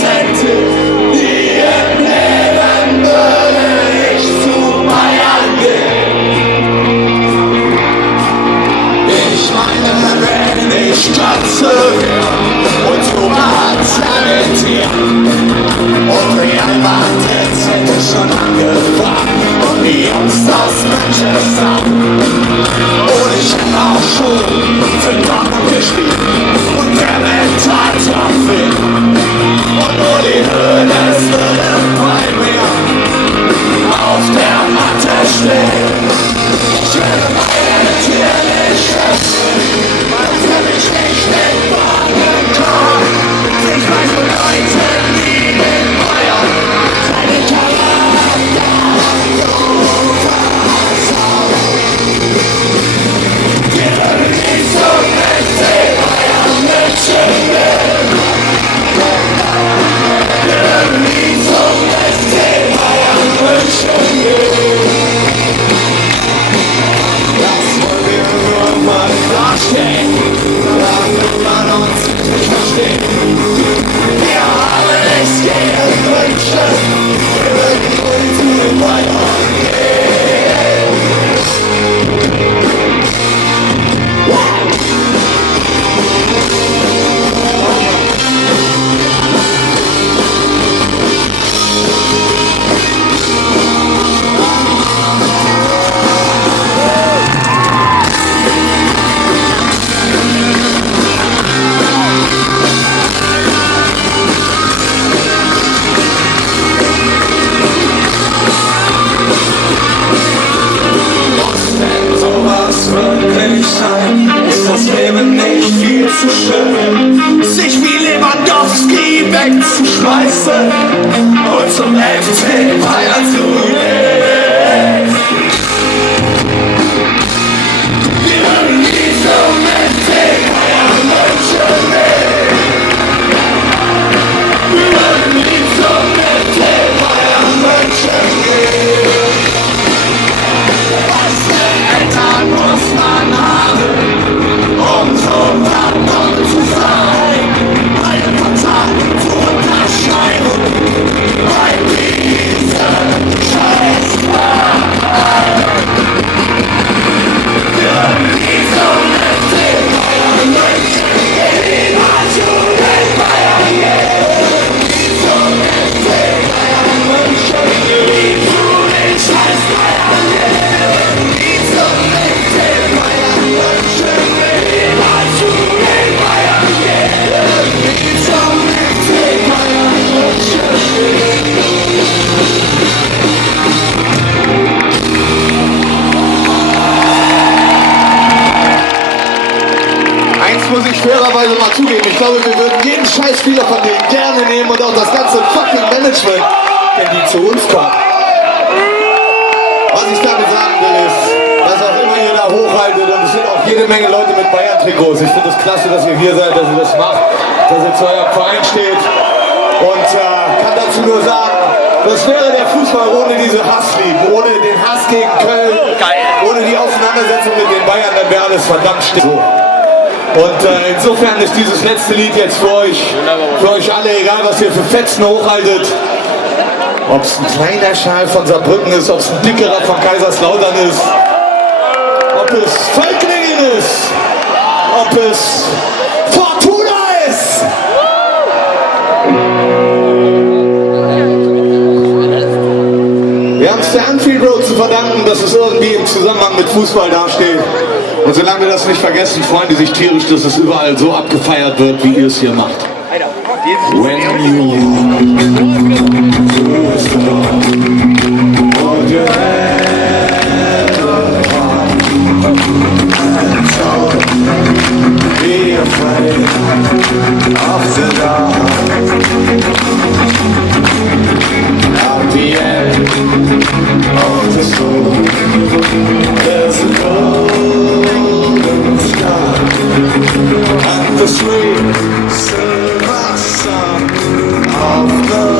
Prozente. Nie im Leben würde ich zu Bayern gehen. Ich meine, wenn ich tanze und Thomas salutieren und Real Madrid hätte schon angefangen und die Jungs aus Manchester. Und ich hätte auch schon für Dortmund gespielt und der Mentaltrafik und nur die Höhnes würde bei mir auf der Matte stehen. Ich würde meine natürlich schätzen, als wenn ich nicht in Baden kann. Ich weiß von Leute, die in Bayern seine Charakter so versauen. Wir würden nie zum FC Bayern München gehen. Wir würden nie zum FC Bayern München gehen. Das wollen wir nur mal klarstellen, damit man uns nicht versteht. Wir haben nichts gegen München, wir würden nur zu den Bayern gehen. Ist das Leben nicht viel zu schön, sich wie Lewandowski wegzuschmeißen und zum FC Bayern zu gehen? Wir würden nie zum FC Bayern München gehen. Wir würden nie zum FC Bayern München gehen. Was für Eltern muss man haben, um so verdammt zu sein, einen Vertrag zu unterschreiben bei diesem Scheißverein. Wir würden nie zum FC Bayern München gehen, niemals zu den Bayern gehen. Nie zum FC Bayern München gehen, nie zu den Scheiß-Bayern gehen. Nie zum FC Bayern München gehen, niemals zu den Bayern gehen. Nie zum FC Bayern München gehen. Eins muss ich fairerweise mal zugeben, ich glaube, wir würden jeden Scheißspieler von denen gerne nehmen und auch das ganze fucking Management, wenn die zu uns kommen. Was ich damit sagen will ist, dass auch immer ihr da hochhaltet und es sind auch jede Menge Leute mit Bayern-Trikots. Ich finde es klasse, dass ihr hier seid, dass ihr das macht, dass ihr zu eurem Verein steht und kann dazu nur sagen, das wäre der Fußball ohne diese Hasslieben, ohne den Hass gegen Köln, ohne die Auseinandersetzung mit den Bayern, dann wäre alles verdammt still. So. Und insofern ist dieses letzte Lied jetzt für euch alle, egal was ihr für Fetzen hochhaltet. Ob es ein kleiner Schal von Saarbrücken ist, ob es ein dickerer von Kaiserslautern ist, ob es Völklingen ist, ob es Fortuna ist. Wir haben es der Anfield Road zu verdanken, dass es irgendwie im Zusammenhang mit Fußball dasteht. Und solange wir das nicht vergessen, freuen die sich tierisch, dass es überall so abgefeiert wird, wie ihr es hier macht. When you hold your head up, be afraid of the dark. At the end of the storm, there's a golden sky and the sweet silver sun of the